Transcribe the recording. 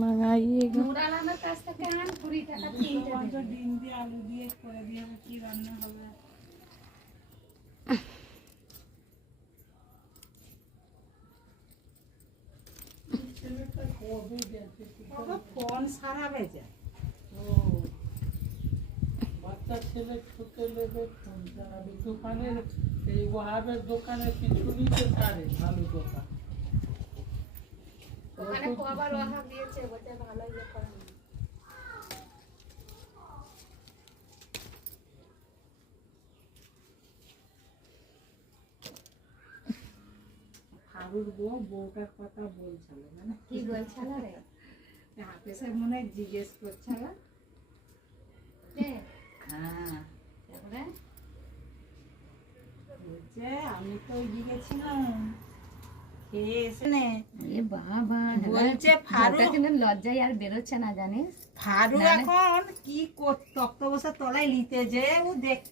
মাঙাইয়েগা নুরালামের কাছ থেকে আন 20 টাকা কিনতে দে। ডিম দিয়ে আলু দিয়ে করে দিয়ে কি রান্না হবে? ফোন সারাবে যায়। বাচ্চা ছেলে ছুটে নেবে ফোন চালাবে দোকানের এই ওয়াহাবের দোকানের পিছুনিতে ছাড়ে ভালো দোকান ওখানে কবার ওয়াহাব দিয়েছে বলতে ভালো ইয়ে করে না। ফারুর বউটার কথা বলছিল মানে কি বলছিল রে? হাফেজের মনে হয় জিজ্ঞেস করছিল। কে? হ্যাঁ তারপরে বলছে আমি তো ওইদিকে ছিলাম খেয়ে এসে নে এ বাবা বলছে ফারুক কিন্তু লজ্জায় আর বেরোচ্ছে না জানিস। ফারুক এখন কি তক্ত বসে তলায় নিতে যে ও দেখ